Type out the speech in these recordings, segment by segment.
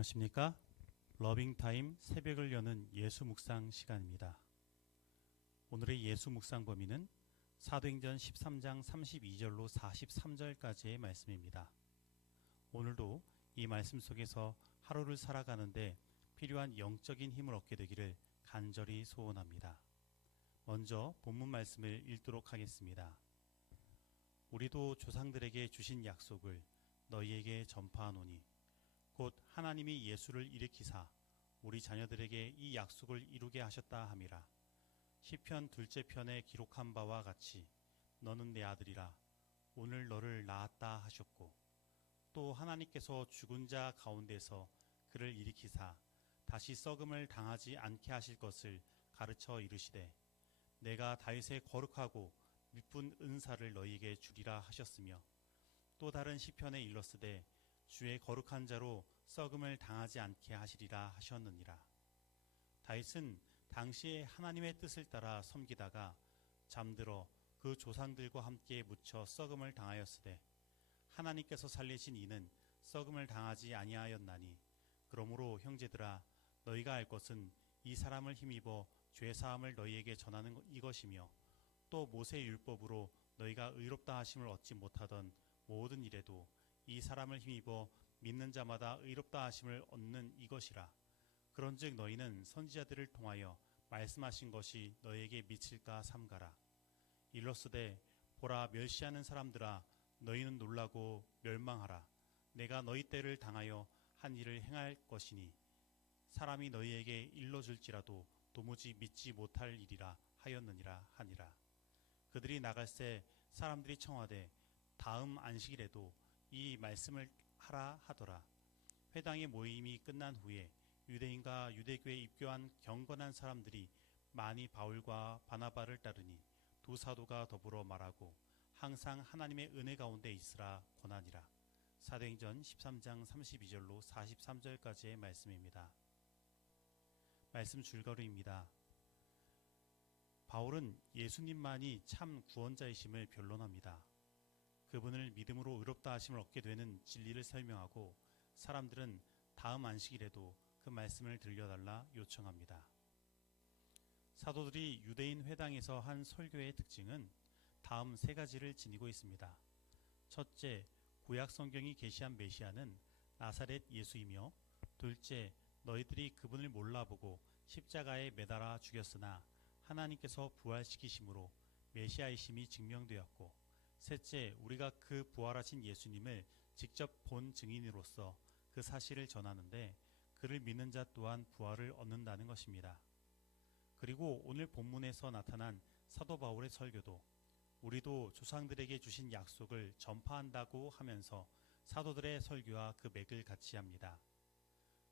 안녕하십니까? 러빙타임 새벽을 여는 예수 묵상 시간입니다. 오늘의 예수 묵상 범위는 사도행전 13장 32절로 43절까지의 말씀입니다. 오늘도 이 말씀 속에서 하루를 살아가는데 필요한 영적인 힘을 얻게 되기를 간절히 소원합니다. 먼저 본문 말씀을 읽도록 하겠습니다. 우리도 조상들에게 주신 약속을 너희에게 전파하노니 곧 하나님이 예수를 일으키사 우리 자녀들에게 이 약속을 이루게 하셨다 함이라. 시편 둘째 편에 기록한 바와 같이 너는 내 아들이라 오늘 너를 낳았다 하셨고, 또 하나님께서 죽은 자 가운데서 그를 일으키사 다시 썩음을 당하지 않게 하실 것을 가르쳐 이르시되 내가 다윗의 거룩하고 미쁜 은사를 너희에게 주리라 하셨으며, 또 다른 시편에 일렀으되 주의 거룩한 자로 썩음을 당하지 않게 하시리라 하셨느니라. 다윗은 당시에 하나님의 뜻을 따라 섬기다가 잠들어 그 조상들과 함께 묻혀 썩음을 당하였으되 하나님께서 살리신 이는 썩음을 당하지 아니하였나니, 그러므로 형제들아 너희가 알 것은 이 사람을 힘입어 죄사함을 너희에게 전하는 이것이며, 또 모세의 율법으로 너희가 의롭다 하심을 얻지 못하던 모든 일에도 이 사람을 힘입어 믿는 자마다 의롭다 하심을 얻는 이것이라. 그런즉 너희는 선지자들을 통하여 말씀하신 것이 너희에게 미칠까 삼가라. 일러스되 보라, 멸시하는 사람들아 너희는 놀라고 멸망하라. 내가 너희 때를 당하여 한 일을 행할 것이니 사람이 너희에게 일러줄지라도 도무지 믿지 못할 일이라 하였느니라 하니라. 그들이 나갈새 사람들이 청하되 다음 안식일에도 이 말씀을 하라 하더라. 회당의 모임이 끝난 후에 유대인과 유대교에 입교한 경건한 사람들이 많이 바울과 바나바를 따르니 두 사도가 더불어 말하고 항상 하나님의 은혜 가운데 있으라 권하니라. 사도행전 13장 32절로 43절까지의 말씀입니다. 말씀 줄거리입니다. 바울은 예수님만이 참 구원자이심을 변론합니다. 그분을 믿음으로 의롭다 하심을 얻게 되는 진리를 설명하고 사람들은 다음 안식일에도 그 말씀을 들려달라 요청합니다. 사도들이 유대인 회당에서 한 설교의 특징은 다음 세 가지를 지니고 있습니다. 첫째, 구약 성경이 계시한 메시아는 나사렛 예수이며, 둘째, 너희들이 그분을 몰라보고 십자가에 매달아 죽였으나 하나님께서 부활시키심으로 메시아이심이 증명되었고, 셋째, 우리가 그 부활하신 예수님을 직접 본 증인으로서 그 사실을 전하는데 그를 믿는 자 또한 부활을 얻는다는 것입니다. 그리고 오늘 본문에서 나타난 사도 바울의 설교도 우리도 조상들에게 주신 약속을 전파한다고 하면서 사도들의 설교와 그 맥을 같이 합니다.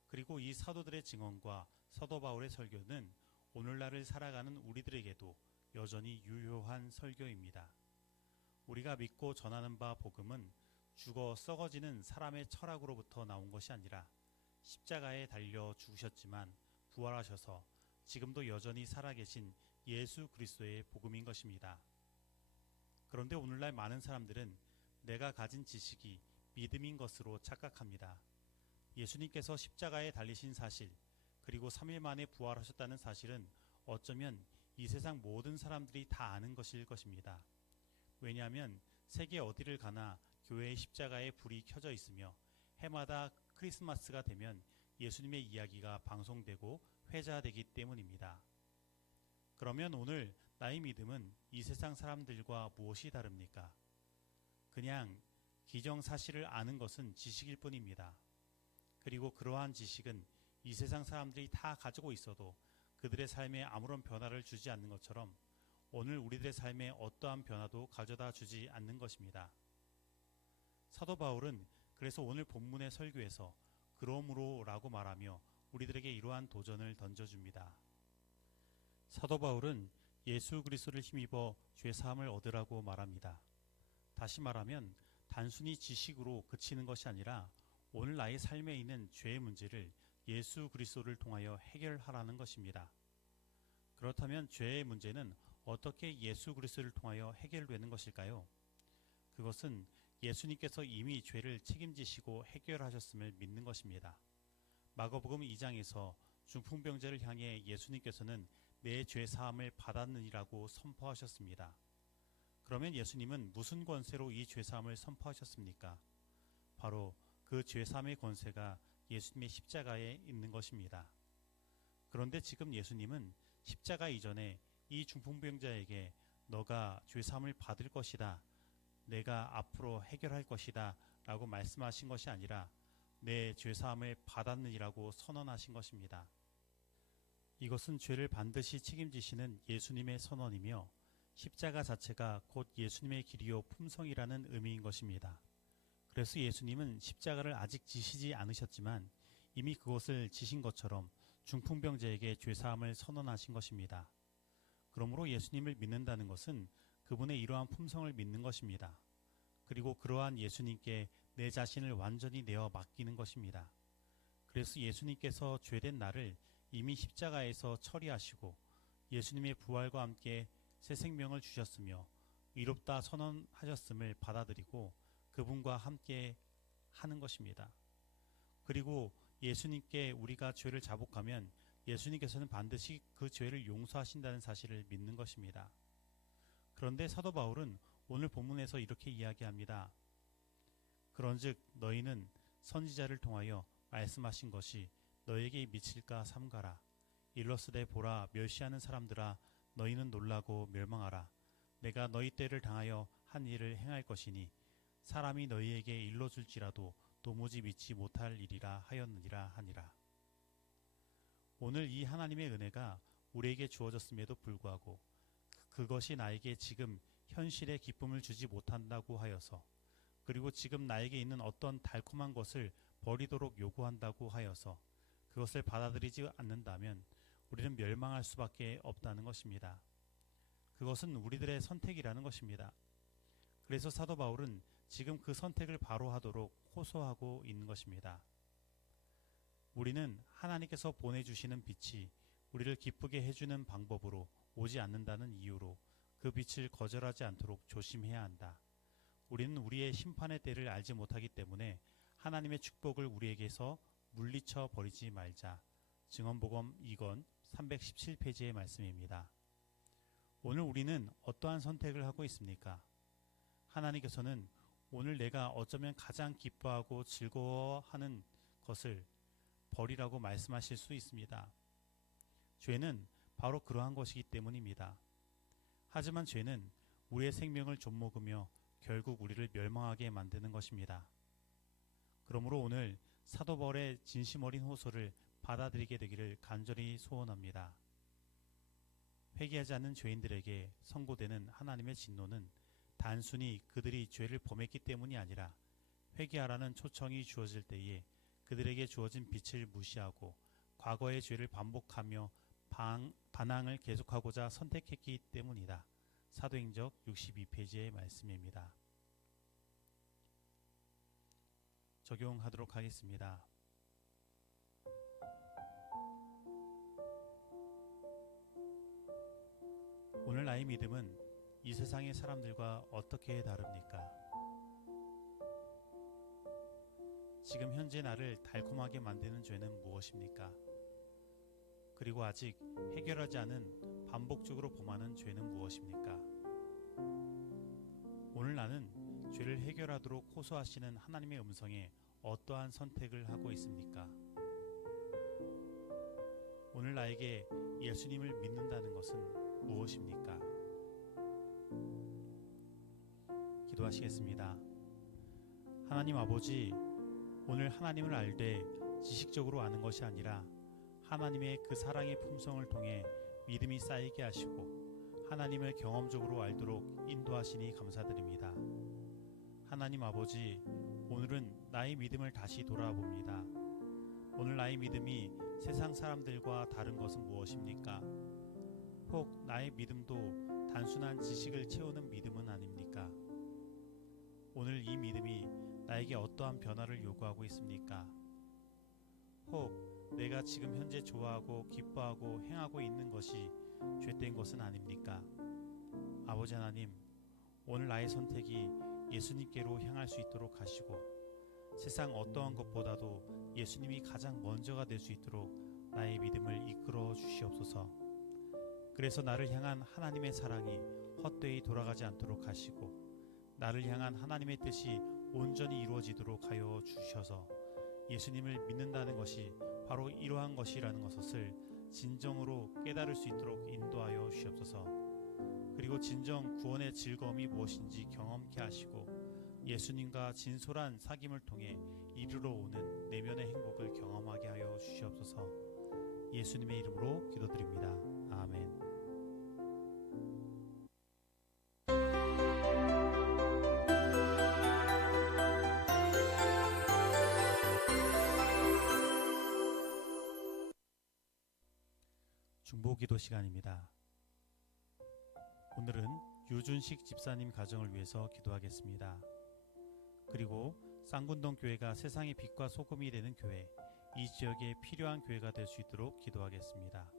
그리고 이 사도들의 증언과 사도 바울의 설교는 오늘날을 살아가는 우리들에게도 여전히 유효한 설교입니다. 우리가 믿고 전하는 바 복음은 죽어 썩어지는 사람의 철학으로부터 나온 것이 아니라 십자가에 달려 죽으셨지만 부활하셔서 지금도 여전히 살아계신 예수 그리스도의 복음인 것입니다. 그런데 오늘날 많은 사람들은 내가 가진 지식이 믿음인 것으로 착각합니다. 예수님께서 십자가에 달리신 사실, 그리고 3일 만에 부활하셨다는 사실은 어쩌면 이 세상 모든 사람들이 다 아는 것일 것입니다. 왜냐하면 세계 어디를 가나 교회의 십자가에 불이 켜져 있으며 해마다 크리스마스가 되면 예수님의 이야기가 방송되고 회자되기 때문입니다. 그러면 오늘 나의 믿음은 이 세상 사람들과 무엇이 다릅니까? 그냥 기정사실을 아는 것은 지식일 뿐입니다. 그리고 그러한 지식은 이 세상 사람들이 다 가지고 있어도 그들의 삶에 아무런 변화를 주지 않는 것처럼 오늘 우리들의 삶에 어떠한 변화도 가져다 주지 않는 것입니다. 사도 바울은 그래서 오늘 본문의 설교에서 그러므로 라고 말하며 우리들에게 이러한 도전을 던져줍니다. 사도 바울은 예수 그리스도를 힘입어 죄사함을 얻으라고 말합니다. 다시 말하면 단순히 지식으로 그치는 것이 아니라 오늘 나의 삶에 있는 죄의 문제를 예수 그리스도를 통하여 해결하라는 것입니다. 그렇다면 죄의 문제는 어떻게 예수 그리스도를 통하여 해결되는 것일까요? 그것은 예수님께서 이미 죄를 책임지시고 해결하셨음을 믿는 것입니다. 마가복음 2장에서 중풍병자를 향해 예수님께서는 내 죄 사함을 받았느니라고 선포하셨습니다. 그러면 예수님은 무슨 권세로 이 죄 사함을 선포하셨습니까? 바로 그 죄 사함의 권세가 예수님의 십자가에 있는 것입니다. 그런데 지금 예수님은 십자가 이전에 이 중풍병자에게 너가 죄 사함을 받을 것이다, 내가 앞으로 해결할 것이다 라고 말씀하신 것이 아니라 내 죄 사함을 받았느니라고 선언하신 것입니다. 이것은 죄를 반드시 책임지시는 예수님의 선언이며 십자가 자체가 곧 예수님의 길이요 품성이라는 의미인 것입니다. 그래서 예수님은 십자가를 아직 지시지 않으셨지만 이미 그것을 지신 것처럼 중풍병자에게 죄사함을 선언하신 것입니다. 그러므로 예수님을 믿는다는 것은 그분의 이러한 품성을 믿는 것입니다. 그리고 그러한 예수님께 내 자신을 완전히 내어 맡기는 것입니다. 그래서 예수님께서 죄된 나를 이미 십자가에서 처리하시고 예수님의 부활과 함께 새 생명을 주셨으며 의롭다 선언하셨음을 받아들이고 그분과 함께 하는 것입니다. 그리고 예수님께 우리가 죄를 자복하면 예수님께서는 반드시 그 죄를 용서하신다는 사실을 믿는 것입니다. 그런데 사도 바울은 오늘 본문에서 이렇게 이야기합니다. 그런즉 너희는 선지자를 통하여 말씀하신 것이 너에게 미칠까 삼가라. 일러스되 보라 멸시하는 사람들아 너희는 놀라고 멸망하라. 내가 너희 때를 당하여 한 일을 행할 것이니 사람이 너희에게 일러줄지라도 도무지 믿지 못할 일이라 하였느니라 하니라. 오늘 이 하나님의 은혜가 우리에게 주어졌음에도 불구하고 그것이 나에게 지금 현실의 기쁨을 주지 못한다고 하여서 그리고 지금 나에게 있는 어떤 달콤한 것을 버리도록 요구한다고 하여서 그것을 받아들이지 않는다면 우리는 멸망할 수밖에 없다는 것입니다. 그것은 우리들의 선택이라는 것입니다. 그래서 사도 바울은 지금 그 선택을 바로 하도록 호소하고 있는 것입니다. 우리는 하나님께서 보내주시는 빛이 우리를 기쁘게 해주는 방법으로 오지 않는다는 이유로 그 빛을 거절하지 않도록 조심해야 한다. 우리는 우리의 심판의 때를 알지 못하기 때문에 하나님의 축복을 우리에게서 물리쳐 버리지 말자. 증언복음 2권 317페이지의 말씀입니다. 오늘 우리는 어떠한 선택을 하고 있습니까? 하나님께서는 오늘 내가 어쩌면 가장 기뻐하고 즐거워하는 것을 버리라고 말씀하실 수 있습니다. 죄는 바로 그러한 것이기 때문입니다. 하지만 죄는 우리의 생명을 좀먹으며 결국 우리를 멸망하게 만드는 것입니다. 그러므로 오늘 사도 바울의 진심 어린 호소를 받아들이게 되기를 간절히 소원합니다. 회개하지 않는 죄인들에게 선고되는 하나님의 진노는 단순히 그들이 죄를 범했기 때문이 아니라 회개하라는 초청이 주어질 때에 그들에게 주어진 빛을 무시하고 과거의 죄를 반복하며 반항을 계속하고자 선택했기 때문이다. 사도행적 62페이지의 말씀입니다. 적용하도록 하겠습니다. 오늘 나의 믿음은 이 세상의 사람들과 어떻게 다릅니까? 지금 현재 나를 달콤하게 만드는 죄는 무엇입니까? 그리고 아직 해결하지 않은 반복적으로 범하는 죄는 무엇입니까? 오늘 나는 죄를 해결하도록 호소하시는 하나님의 음성에 어떠한 선택을 하고 있습니까? 오늘 나에게 예수님을 믿는다는 것은 무엇입니까? 기도하시겠습니다. 하나님 아버지, 오늘 하나님을 알되 지식적으로 아는 것이 아니라 하나님의 그 사랑의 품성을 통해 믿음이 쌓이게 하시고 하나님을 경험적으로 알도록 인도하시니 감사드립니다. 하나님 아버지, 오늘은 나의 믿음을 다시 돌아봅니다. 오늘 나의 믿음이 세상 사람들과 다른 것은 무엇입니까? 혹 나의 믿음도 단순한 지식을 채우는 믿음은 아닙니까? 오늘 이 믿음이 나에게 어떠한 변화를 요구하고 있습니까? 혹 내가 지금 현재 좋아하고 기뻐하고 행하고 있는 것이 죄된 것은 아닙니까? 아버지 하나님, 오늘 나의 선택이 예수님께로 향할 수 있도록 하시고 세상 어떠한 것보다도 예수님이 가장 먼저가 될 수 있도록 나의 믿음을 이끌어 주시옵소서. 그래서 나를 향한 하나님의 사랑이 헛되이 돌아가지 않도록 하시고 나를 향한 하나님의 뜻이 온전히 이루어지도록 하여 주셔서 예수님을 믿는다는 것이 바로 이러한 것이라는 것을 진정으로 깨달을 수 있도록 인도하여 주시옵소서. 그리고 진정 구원의 즐거움이 무엇인지 경험케 하시고 예수님과 진솔한 사귐을 통해 이루러 오는 내면의 행복을 경험하게 하여 주시옵소서. 예수님의 이름으로 기도드립니다. 아멘. 중보기도 시간입니다. 오늘은 유준식 집사님 가정을 위해서 기도하겠습니다. 그리고 쌍군동 교회가 세상의 빛과 소금이 되는 교회, 이 지역에 필요한 교회가 될 수 있도록 기도하겠습니다.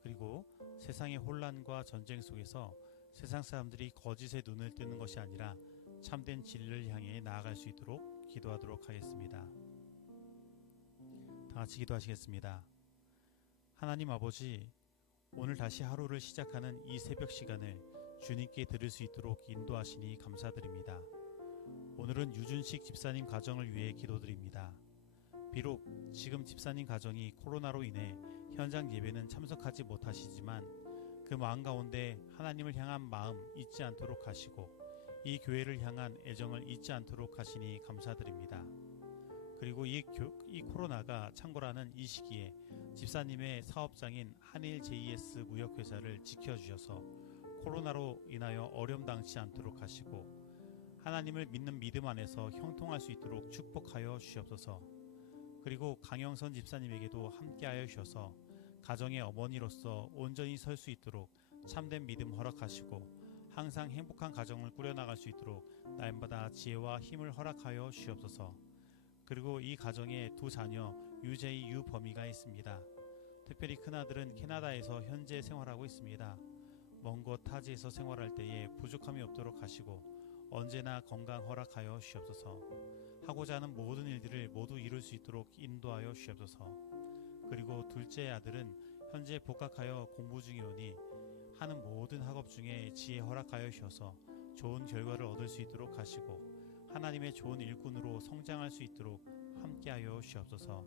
그리고 세상의 혼란과 전쟁 속에서 세상 사람들이 거짓에 눈을 뜨는 것이 아니라 참된 진리를 향해 나아갈 수 있도록 기도하도록 하겠습니다. 다 같이 기도하시겠습니다. 하나님 아버지, 오늘 다시 하루를 시작하는 이 새벽 시간을 주님께 드릴 수 있도록 인도하시니 감사드립니다. 오늘은 유준식 집사님 가정을 위해 기도드립니다. 비록 지금 집사님 가정이 코로나로 인해 현장 예배는 참석하지 못하시지만 그 마음 가운데 하나님을 향한 마음 잊지 않도록 하시고 이 교회를 향한 애정을 잊지 않도록 하시니 감사드립니다. 그리고 이 코로나가 창궐하는 이 시기에 집사님의 사업장인 한일 JS 무역회사를 지켜주셔서 코로나로 인하여 어려움 당치 않도록 하시고 하나님을 믿는 믿음 안에서 형통할 수 있도록 축복하여 주시옵소서. 그리고 강영선 집사님에게도 함께하여 주셔서 가정의 어머니로서 온전히 설 수 있도록 참된 믿음 허락하시고 항상 행복한 가정을 꾸려나갈 수 있도록 날마다 지혜와 힘을 허락하여 주시옵소서. 그리고 이 가정에 두 자녀 유재희, 유범이가 있습니다. 특별히 큰아들은 캐나다에서 현재 생활하고 있습니다. 먼 곳 타지에서 생활할 때에 부족함이 없도록 하시고 언제나 건강 허락하여 주시옵소서. 하고자 하는 모든 일들을 모두 이룰 수 있도록 인도하여 주시옵소서. 그리고 둘째 아들은 현재 복학하여 공부 중이오니 하는 모든 학업 중에 지혜 허락하여 주셔서 좋은 결과를 얻을 수 있도록 하시고 하나님의 좋은 일꾼으로 성장할 수 있도록 함께하여 주시옵소서.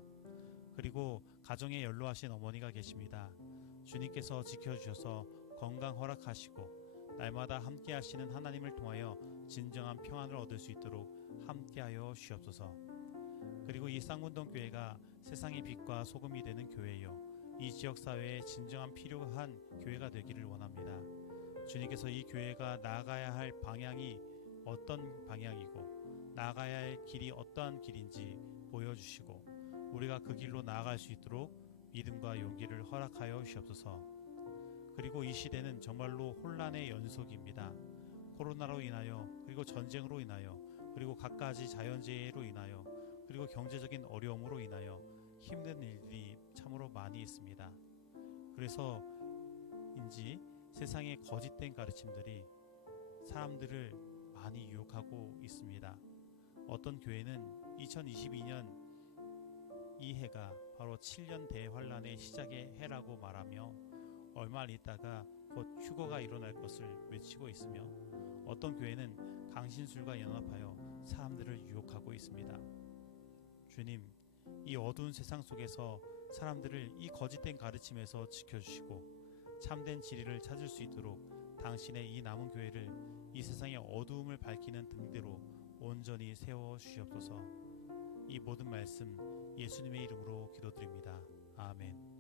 그리고 가정에 연로하신 어머니가 계십니다. 주님께서 지켜주셔서 건강 허락하시고 날마다 함께하시는 하나님을 통하여 진정한 평안을 얻을 수 있도록 함께하여 주시옵소서. 그리고 이 쌍문동 교회가 세상의 빛과 소금이 되는 교회요, 이 지역사회에 진정한 필요한 교회가 되기를 원합니다. 주님께서 이 교회가 나아가야 할 방향이 어떤 방향이고 나아가야 할 길이 어떠한 길인지 보여주시고 우리가 그 길로 나아갈 수 있도록 믿음과 용기를 허락하여 주시옵소서. 그리고 이 시대는 정말로 혼란의 연속입니다. 코로나로 인하여, 그리고 전쟁으로 인하여, 그리고 갖가지 자연재해로 인하여, 그리고 경제적인 어려움으로 인하여 힘든 일들이 참으로 많이 있습니다. 그래서인지 세상의 거짓된 가르침들이 사람들을 많이 유혹하고 있습니다. 어떤 교회는 2022년 이 해가 바로 7년 대환란의 시작의 해라고 말하며 얼마 있다가 곧 휴거가 일어날 것을 외치고 있으며 어떤 교회는 강신술과 연합하여 사람들을 유혹하고 있습니다. 주님, 이 어두운 세상 속에서 사람들을 이 거짓된 가르침에서 지켜주시고 참된 진리를 찾을 수 있도록 당신의 이 남은 교회를 이 세상의 어두움을 밝히는 등대로 온전히 세워 주시옵소서. 이 모든 말씀 예수님의 이름으로 기도드립니다. 아멘.